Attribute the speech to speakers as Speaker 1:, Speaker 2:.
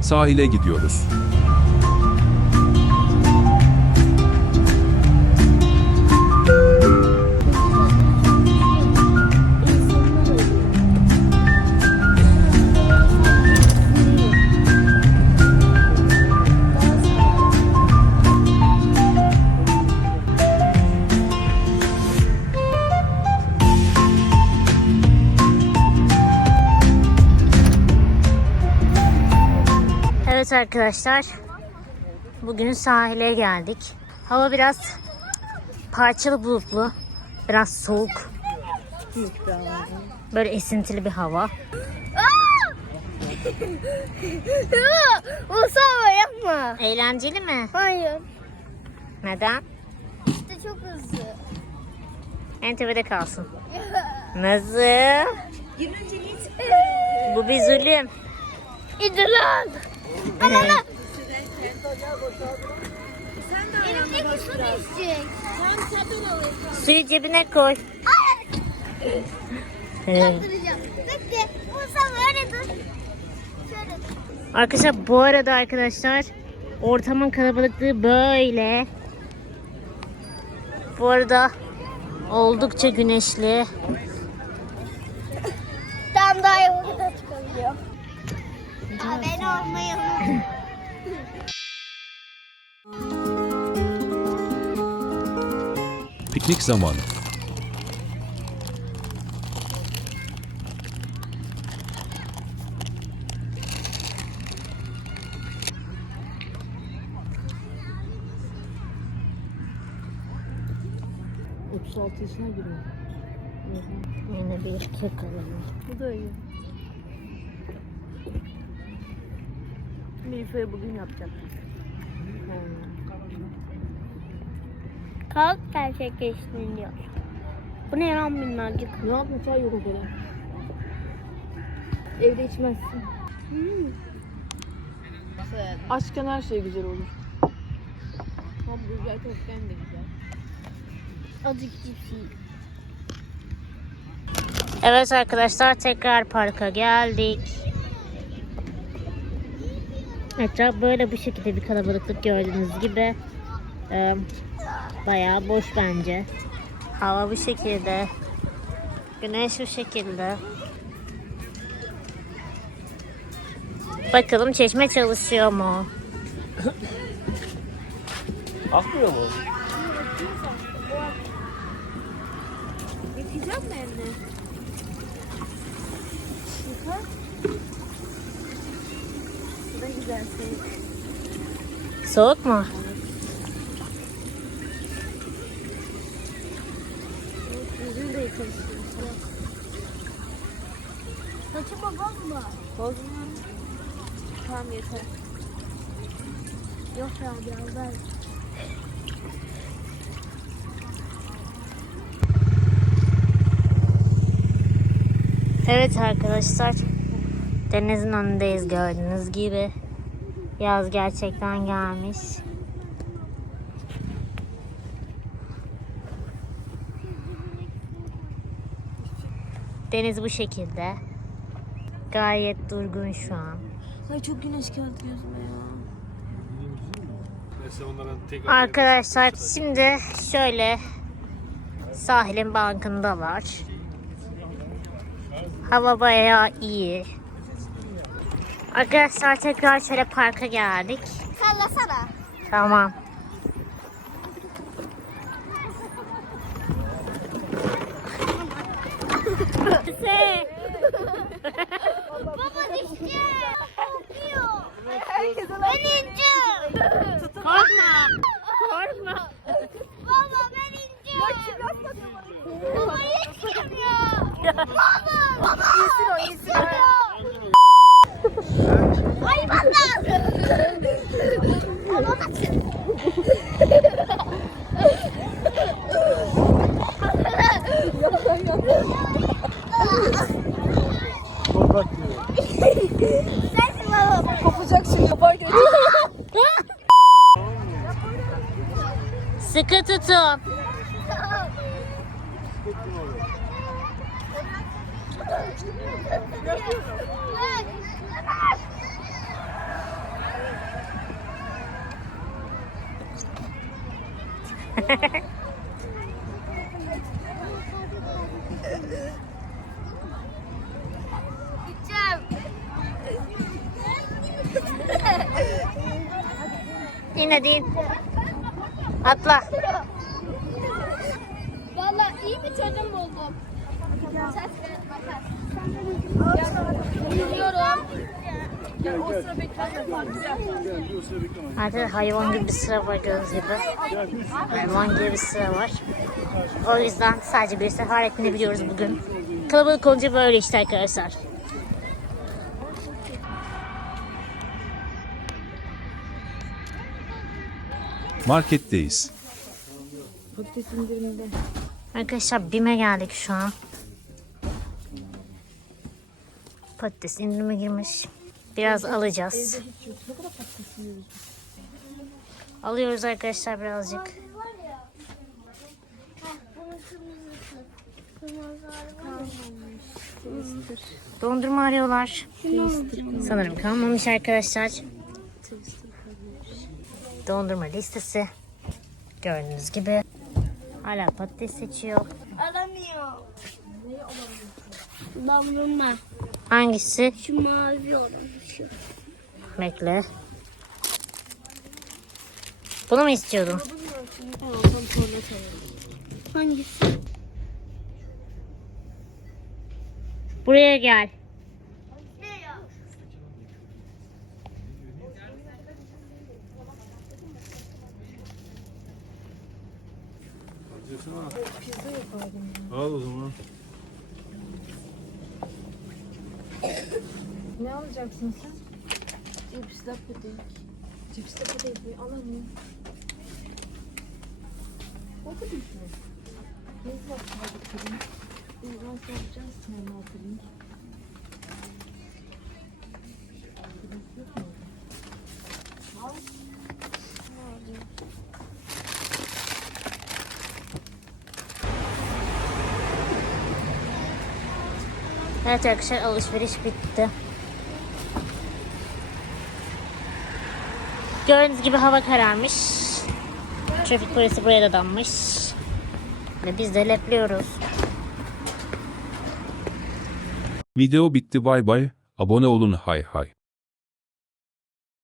Speaker 1: Sahile gidiyoruz.
Speaker 2: Evet arkadaşlar. Bugün sahile geldik. Hava biraz parçalı bulutlu. Biraz soğuk. Böyle esintili bir hava.
Speaker 3: Mustafa yapma.
Speaker 2: Eğlenceli mi?
Speaker 3: Hayır.
Speaker 2: Neden?
Speaker 3: İşte çok hızlı.
Speaker 2: En tepede kalsın. Nasıl? Bu bir zulüm.
Speaker 3: İdilan. Anana. Elimdeki su düşecek.
Speaker 2: Suyu cebine koy.
Speaker 3: Şöyle.
Speaker 2: Arkadaşlar bu arada arkadaşlar ortamın kalabalıklığı böyle. Bu arada oldukça güneşli.
Speaker 1: Piknik zamanı.
Speaker 2: Yine bir kek alalım.
Speaker 4: Bu da iyi. Milföy bugün yapacak.
Speaker 3: Kalk gerçekleştiriliyor. Bu ne lan minnacık?
Speaker 4: Ne yapma çay yok o kadar. Evde içmezsin. Aşkın her şey güzel olur. Hamburger köften de güzel.
Speaker 3: Azıcık cipsi.
Speaker 2: Evet arkadaşlar tekrar parka geldik. Etraf böyle bu şekilde bir kalabalıklık gördüğünüz gibi. Ee, bayağı boş bence. Hava bu şekilde. Güneş bu şekilde. Bakalım çeşme çalışıyor mu?
Speaker 5: Akmıyor mu?
Speaker 4: Yıkayacak mı elini? Yıka. Bu da güzel şey.
Speaker 2: Soğuk mu?
Speaker 3: Saçıma bozma.
Speaker 4: Bozma. Tamam yeter.
Speaker 3: Yok ya biraz daha.
Speaker 2: Evet arkadaşlar. Denizin önündeyiz gördüğünüz gibi. Yaz gerçekten gelmiş. Deniz bu şekilde. Gayet durgun şu an.
Speaker 4: Ay çok güneş geldi gözüme ya.
Speaker 2: Arkadaşlar şimdi şöyle sahilin bankındalar. Hava bayağı iyi. Arkadaşlar tekrar şöyle parka geldik.
Speaker 3: Sallasana.
Speaker 2: Tamam.
Speaker 3: İneceğim. Baba ineceğim ya. Baba. Baba. İyisin o iyisin. Ay bana. Sensin baba.
Speaker 4: Kopacak şimdi yapar geç.
Speaker 2: Sıkı tutun. Yine değil. Atla.
Speaker 3: Valla iyi bir çocuğum buldum. Ses ver, makas. Biliyorum.
Speaker 2: Hayvan gibi bir sıra var gördüğünüz gibi. Hayvan gibi bir sıra var. O yüzden sadece bir sefer ettiğini biliyoruz bugün. Kalabalık olunca böyle işte arkadaşlar.
Speaker 1: Marketteyiz.
Speaker 2: Arkadaşlar BİM'e geldik şu an. Patates indirime girmiş. Biraz alacağız. Alıyoruz arkadaşlar birazcık. Dondurma arıyorlar. Sanırım kalmamış arkadaşlar. Dondurma listesi. Gördüğünüz gibi. Hala patates seçiyor.
Speaker 3: Alamıyor. Dondurma.
Speaker 2: Hangisi?
Speaker 3: Şu mavi olan şu.
Speaker 2: Bekle. Bunu mu istiyordun?
Speaker 3: Hangisi?
Speaker 2: Buraya gel.
Speaker 1: Al o zaman.
Speaker 4: Ne alacaksın sen? Cipsle puding. Cipsle puding mi? Alamıyorum. O puding mi? Ne yapacağız puding? Biraz yapacağız normal puding.
Speaker 2: Evet arkadaşlar alışveriş bitti. Gördüğünüz gibi hava kararmış. Trafik polisi buraya da dammış. Ve biz de lepliyoruz.
Speaker 1: Video bitti bay bay. Abone olun hay hay.